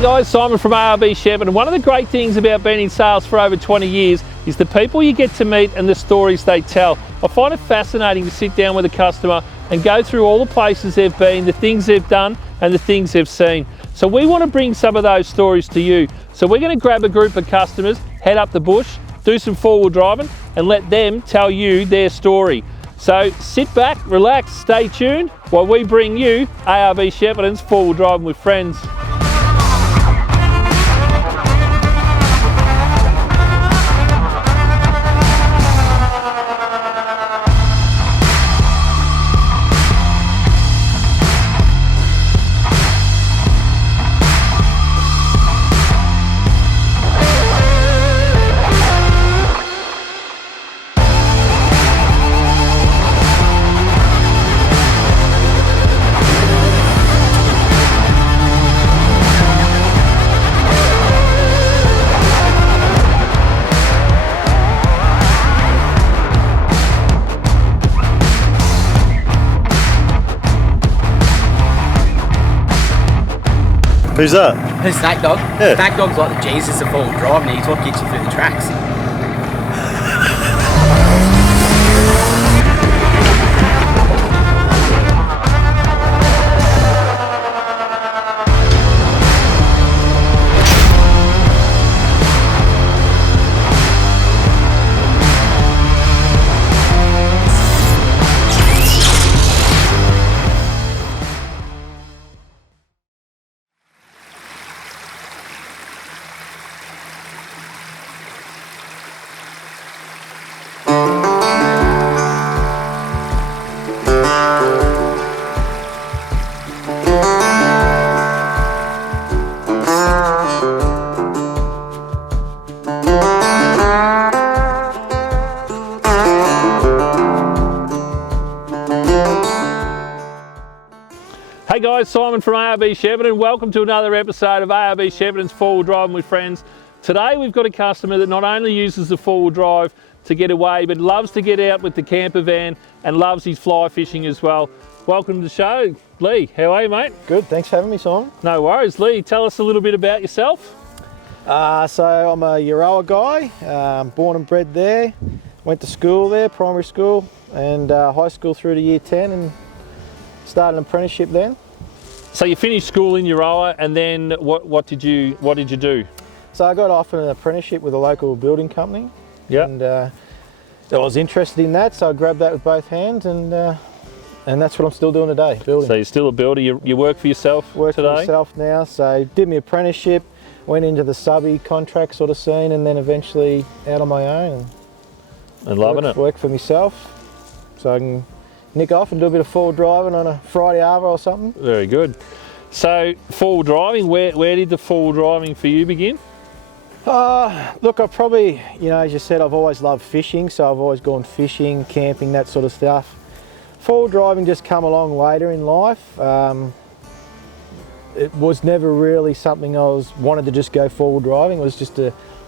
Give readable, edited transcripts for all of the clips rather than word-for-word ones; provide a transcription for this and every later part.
Hey guys, Simon from ARB Shepparton. One of the great things about being in sales for over 20 years is the people you get to meet and the stories they tell. I find it fascinating to sit down with a customer and go through all the places they've been, the things they've done and the things they've seen. So we want to bring some of those stories to you. So we're going to grab a group of customers, head up the bush, do some four-wheel driving and let them tell you their story. So sit back, relax, stay tuned while we bring you ARB Shepparton's four-wheel driving with friends. Who's that? Who's Snack Dog? Yeah. Snack Dog's like the Jesus of four-wheel drive, and he's what gets you through the tracks. Hey guys, Simon from ARB Shepparton. Welcome to another episode of ARB Shepparton's four-wheel driving with friends. Today we've got a customer that not only uses the four-wheel drive to get away, but loves to get out with the camper van and loves his fly fishing as well. Welcome to the show, Lee. How are you, mate? Good, thanks for having me, Simon. No worries. Lee, tell us a little bit about yourself. So I'm a Euroa guy, born and bred there. Went to school there, primary school and high school through to year 10 and started an apprenticeship then. So you finished school in Euroa and then what did you do? So I got offered an apprenticeship with a local building company. Yeah. And I was interested in that, so I grabbed that with both hands and that's what I'm still doing today, building. So you're still a builder, you work for yourself Work today? for myself now, so did my apprenticeship, went into the subby contract sort of scene and then eventually out on my own. And loving it. Work for myself, so I can nick off and do a bit of four-wheel driving on a Friday arvo or something. Very good. So four-wheel driving, where did the four-wheel driving for you begin? Look, I probably, as you said, I've always loved fishing, so I've always gone fishing, camping, that sort of stuff. Four-wheel driving just come along later in life. It was never really something I wanted to just go four-wheel driving. It was just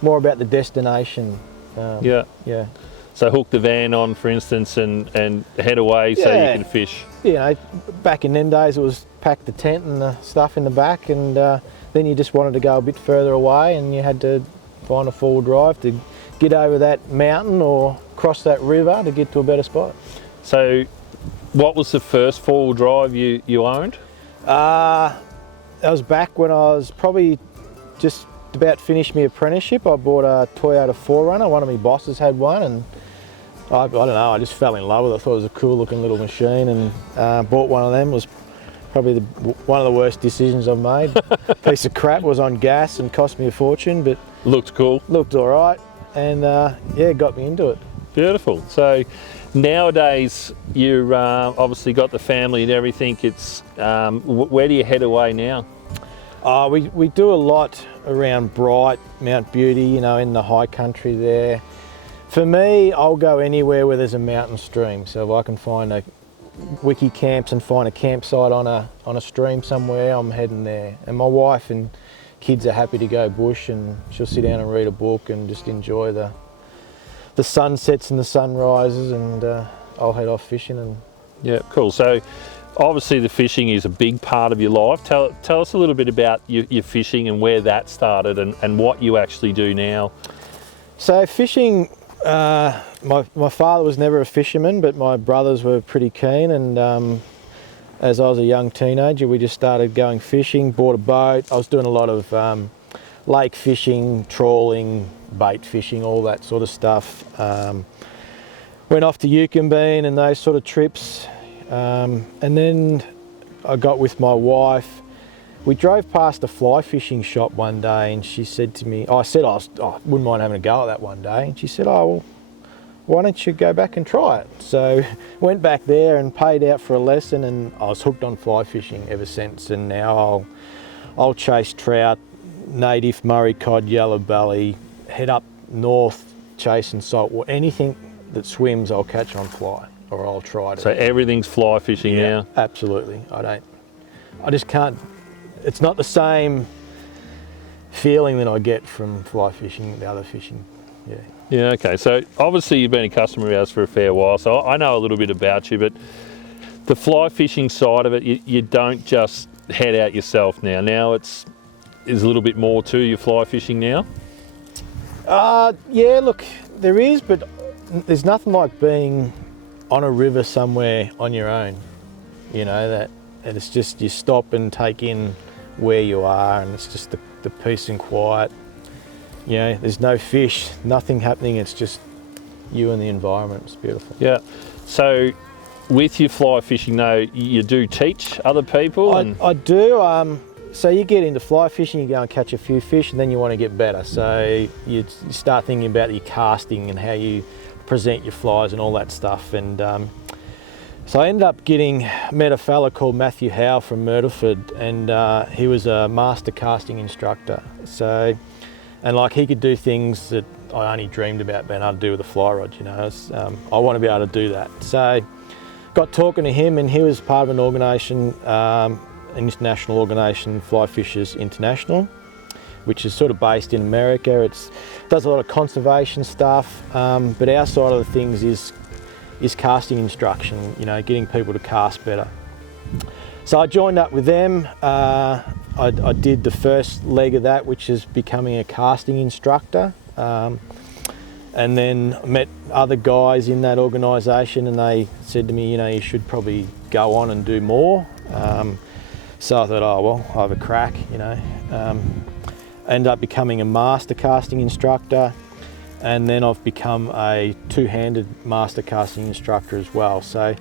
more about the destination. Yeah. Yeah. So hook the van on, for instance, and head away so you can fish. Back in them days it was pack the tent and the stuff in the back, and then you just wanted to go a bit further away and you had to find a four-wheel drive to get over that mountain or cross that river to get to a better spot. So what was the first four-wheel drive you owned? That was back when I was probably just about finished my apprenticeship. I bought a Toyota 4Runner. One of my bosses had one and I don't know, I just fell in love with it. I thought it was a cool looking little machine and bought one of them. It was probably one of the worst decisions I've made. Piece of crap, was on gas and cost me a fortune, but Looked cool. Looked all right and yeah, got me into it. Beautiful. So nowadays you obviously got the family and everything. It's where do you head away now? We do a lot around Bright, Mount Beauty, in the high country there. For me, I'll go anywhere where there's a mountain stream. So if I can find a wiki camps and find a campsite on a stream somewhere, I'm heading there. And my wife and kids are happy to go bush, and she'll sit down and read a book and just enjoy the sunsets and the sunrises, and I'll head off fishing. And yeah, cool. So Obviously the fishing is a big part of your life. Tell us a little bit about your fishing and where that started and what you actually do now. So fishing, my father was never a fisherman, but my brothers were pretty keen, and as I was a young teenager, we just started going fishing, bought a boat. I was doing a lot of lake fishing, trawling, bait fishing, all that sort of stuff. Went off to Yukonbean and those sort of trips. And then I got with my wife. We drove past a fly fishing shop one day, and she said to me, I said I wouldn't mind having a go at that one day. And she said, oh, well, why don't you go back and try it? So went back there and paid out for a lesson, and I was hooked on fly fishing ever since. And now I'll chase trout, native Murray cod, yellow belly, head up north chasing saltwater. Anything that swims I'll catch on fly, or I'll try to. So everything's fly fishing now? Absolutely. I just can't, it's not the same feeling that I get from fly fishing, the other fishing. Yeah. Yeah, okay. So obviously you've been a customer of ours for a fair while, so I know a little bit about you, but the fly fishing side of it, you don't just head out yourself now. Now there's a little bit more to your fly fishing now? Yeah, look, there is, but there's nothing like being on a river somewhere on your own. You know, that and it's just you stop and take in where you are, and it's just the peace and quiet. You know, there's no fish, nothing happening, it's just you and the environment. It's beautiful. Yeah. So with your fly fishing though, you do teach other people? I do. So you get into fly fishing, you go and catch a few fish, and then you want to get better. So you start thinking about your casting and how you present your flies and all that stuff. And so I ended up met a fella called Matthew Howe from Murderford, and he was a master casting instructor. So, and like he could do things that I only dreamed about being able to do with a fly rod, you know. I want to be able to do that. So got talking to him, and he was part of an organisation, an international organisation, Fly Fishers International, which is sort of based in America. It does a lot of conservation stuff, but our side of the things is casting instruction, you know, getting people to cast better. So I joined up with them. I did the first leg of that, which is becoming a casting instructor, and then met other guys in that organisation, and they said to me, you know, you should probably go on and do more. So I thought, oh well, I'll have a crack, you know. Ended up becoming a master casting instructor, and then I've become a two-handed master casting instructor as well. So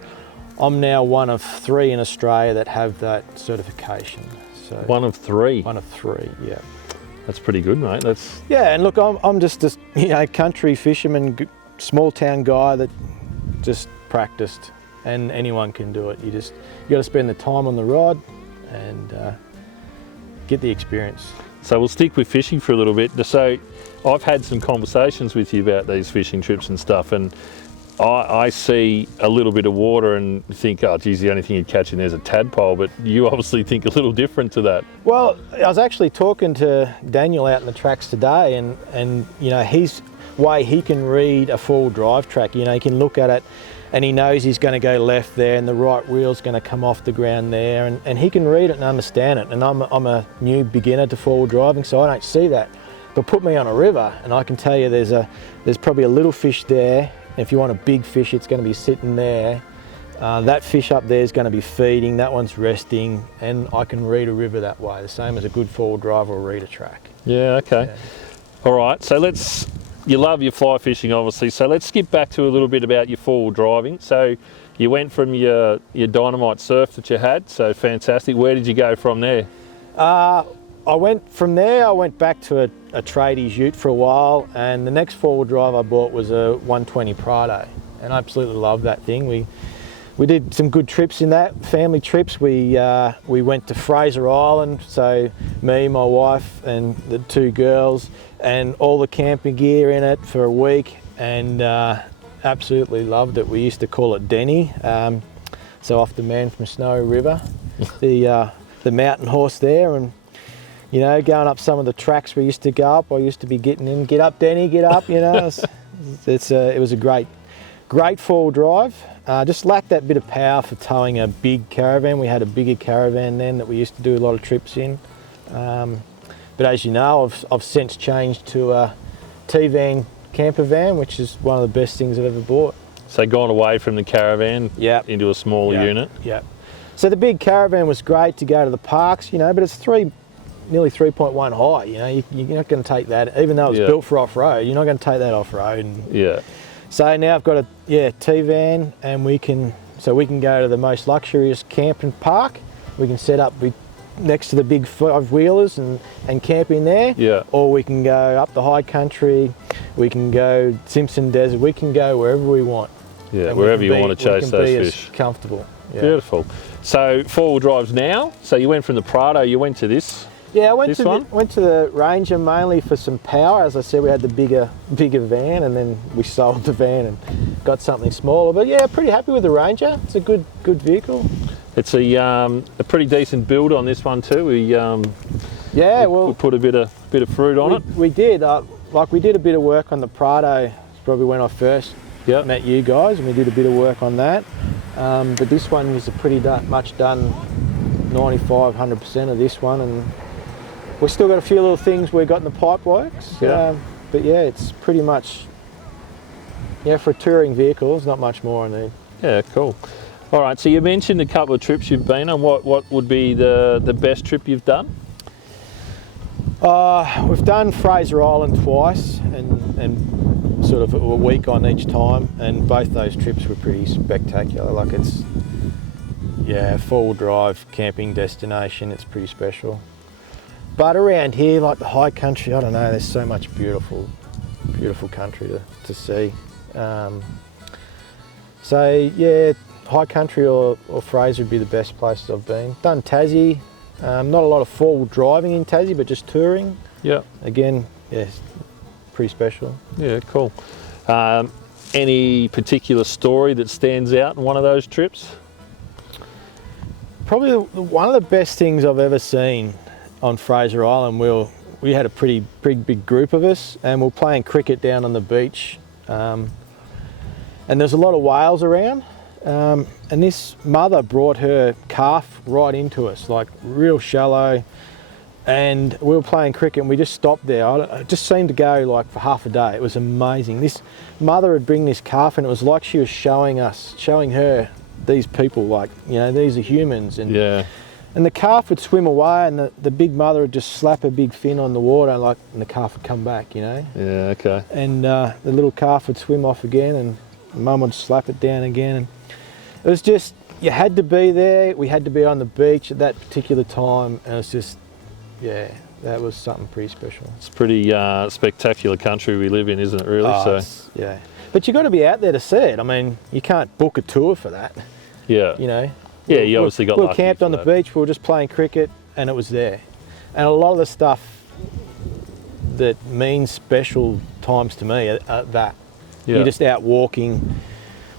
I'm now one of 3 in Australia that have that certification. So one of 3? One of 3, yeah. That's pretty good, mate. Yeah, and look, I'm just a country fisherman, small town guy that just practiced, and anyone can do it. You got to spend the time on the rod and get the experience. So we'll stick with fishing for a little bit. So I've had some conversations with you about these fishing trips and stuff, and I see a little bit of water and think, oh geez, the only thing you're catching there's a tadpole, but you obviously think a little different to that. Well, I was actually talking to Daniel out in the tracks today, and you know, his way he can read a four-wheel drive track, you know, he can look at it and he knows he's going to go left there and the right wheel's going to come off the ground there, and he can read it and understand it. And I'm a new beginner to four-wheel driving, so I don't see that. But put me on a river and I can tell you there's probably a little fish there. If you want a big fish, it's going to be sitting there. That fish up there is going to be feeding, that one's resting, and I can read a river that way, the same as a good four-wheel drive will read a track. Yeah, okay. Yeah. All right, so you love your fly fishing obviously, so let's skip back to a little bit about your four-wheel driving. So you went from your dynamite surf that you had, so fantastic. Where did you go from there? I went back to a tradies ute for a while, and the next four-wheel drive I bought was a 120 Prado, and I absolutely loved that thing. We did some good trips in that, family trips. We went to Fraser Island, so me, my wife and the 2 girls, and all the camping gear in it for a week, and absolutely loved it. We used to call it Denny, so after Man from Snowy River, the mountain horse there, and you know, going up some of the tracks we used to go up, I used to be getting in, get up Denny, get up, you know. It was a great Great four-wheel drive. Just lacked that bit of power for towing a big caravan. We had a bigger caravan then that we used to do a lot of trips in. But as you know, I've since changed to a T-van camper van, which is one of the best things I've ever bought. So gone away from the caravan into a smaller unit? Yeah. So the big caravan was great to go to the parks, you know, but it's nearly 3.1 high, you know, you're not going to take that, even though it was built for off-road, you're not going to take that off-road. Yeah. So now I've got a T-van, and we can go to the most luxurious camping park. We can set up next to the big five-wheelers and camp in there. Yeah. Or we can go up the high country, we can go Simpson Desert, we can go wherever we want. Yeah, wherever you want to chase those fish. Comfortable. Yeah. Beautiful. So four-wheel drives now. So you went from the Prado, you went to this. Yeah, I went to the Ranger mainly for some power. As I said, we had the bigger van, and then we sold the van and got something smaller. But yeah, pretty happy with the Ranger. It's a good vehicle. It's a pretty decent build on this one too. We put a bit of fruit on it. We did. We did a bit of work on the Prado. It's probably when I first met you guys, and we did a bit of work on that. But this one is much done, 95–100% of this one, and we've still got a few little things we've got in the pipe works. But yeah, it's pretty much, for a touring vehicle, there's not much more I need. Yeah, cool. All right, so you mentioned a couple of trips you've been on. What would be the best trip you've done? We've done Fraser Island twice, and sort of a week on each time, and both those trips were pretty spectacular. Like, it's four-wheel drive camping destination. It's pretty special. But around here, like the high country, I don't know, there's so much beautiful country to see. So yeah, high country or Fraser would be the best places I've been. Done Tassie, not a lot of four-wheel driving in Tassie, but just touring. Yeah. Again, pretty special. Yeah, cool. Any particular story that stands out in one of those trips? Probably one of the best things I've ever seen on Fraser Island. We had a pretty big group of us, and we were playing cricket down on the beach, and there's a lot of whales around, and this mother brought her calf right into us, like real shallow, and we were playing cricket and we just stopped there. It just seemed to go like for half a day. It was amazing. This mother would bring this calf, and it was like she was showing her these people, like, you know, these are humans. And the calf would swim away, and the big mother would just slap a big fin on the water, and the calf would come back, you know? Yeah, okay. And the little calf would swim off again, and Mum would slap it down again. And it was just, you had to be there. We had to be on the beach at that particular time, and it was just, that was something pretty special. It's pretty spectacular country we live in, isn't it, really? Yeah. But you've got to be out there to see it. I mean, you can't book a tour for that. Yeah. You know? Yeah, you obviously got lucky. We were camped on the beach, we were just playing cricket, and it was there. And a lot of the stuff that means special times to me are that. Yeah. You're just out walking.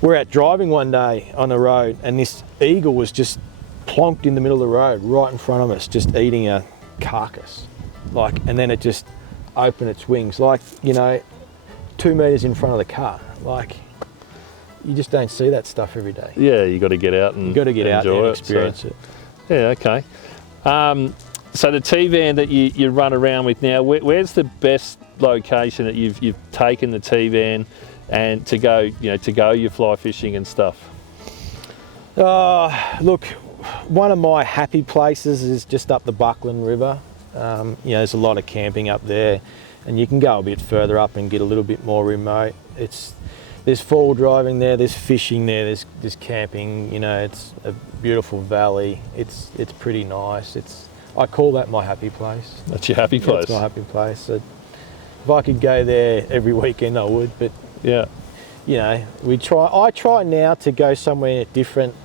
We're out driving one day on the road, and this eagle was just plonked in the middle of the road, right in front of us, just eating a carcass. And then it just opened its wings, 2 metres in front of the car. You just don't see that stuff every day. Yeah, you got to get out and you got to get out there and experience it. Yeah, okay. So the T-van that you run around with now, where's the best location that you've taken the T-van and to go your fly fishing and stuff? Look, one of my happy places is just up the Buckland River. There's a lot of camping up there, and you can go a bit further up and get a little bit more remote. There's four-wheel driving there, there's fishing there, there's camping, it's a beautiful valley. It's pretty nice. I call that my happy place. That's your happy place? That's my happy place. So if I could go there every weekend, I would, but I try now to go somewhere different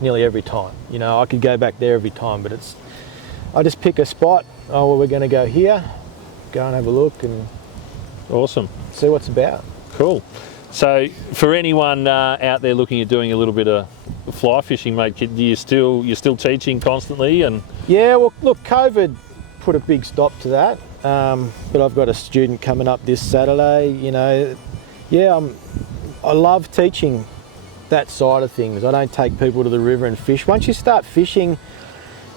nearly every time. I could go back there every time, but I just pick a spot. We're going to go here, go and have a look and awesome. See what's about. Cool. So for anyone out there looking at doing a little bit of fly fishing, mate, you're still teaching constantly? And yeah, well, look, COVID put a big stop to that. But I've got a student coming up this Saturday. I'm I love teaching that side of things. I don't take people to the river and fish. Once you start fishing,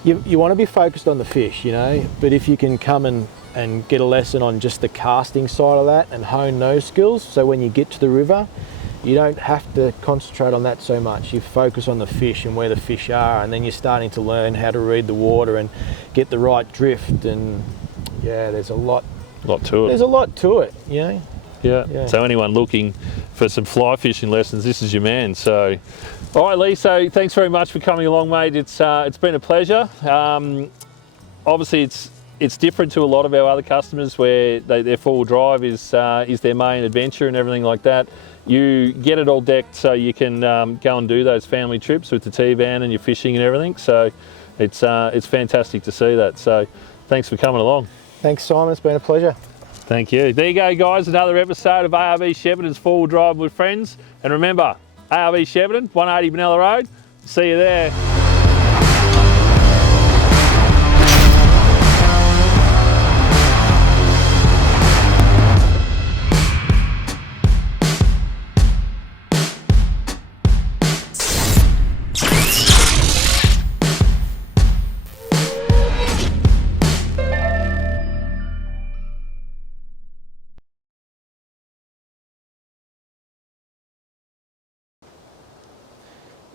you want to be focused on the fish, you know, but if you can come and get a lesson on just the casting side of that and hone those skills, so when you get to the river, you don't have to concentrate on that so much. You focus on the fish and where the fish are, and then you're starting to learn how to read the water and get the right drift. And yeah, there's a lot to it. There's a lot to it, you know. Yeah. So anyone looking for some fly fishing lessons, this is your man. So, all right, Lee. So thanks very much for coming along, mate. It's been a pleasure. Obviously, it's different to a lot of our other customers where their four-wheel drive is their main adventure and everything like that. You get it all decked so you can go and do those family trips with the T-van and your fishing and everything. So it's fantastic to see that. So thanks for coming along. Thanks, Simon. It's been a pleasure. Thank you. There you go, guys. Another episode of ARB Shepparton's Four-Wheel Drive with Friends. And remember, ARB Shepparton, 180 Benalla Road. See you there.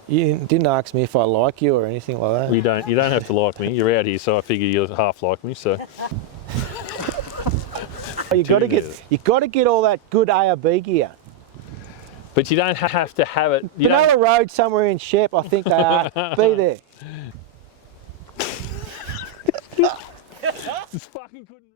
You didn't ask me if I like you or anything like that. Well, you don't have to like me. You're out here, so I figure you're half like me. So you got to get all that good ARB gear. But you don't have to have it. Benalla Road somewhere in Shep, I think they are. Be there. This fucking couldn't.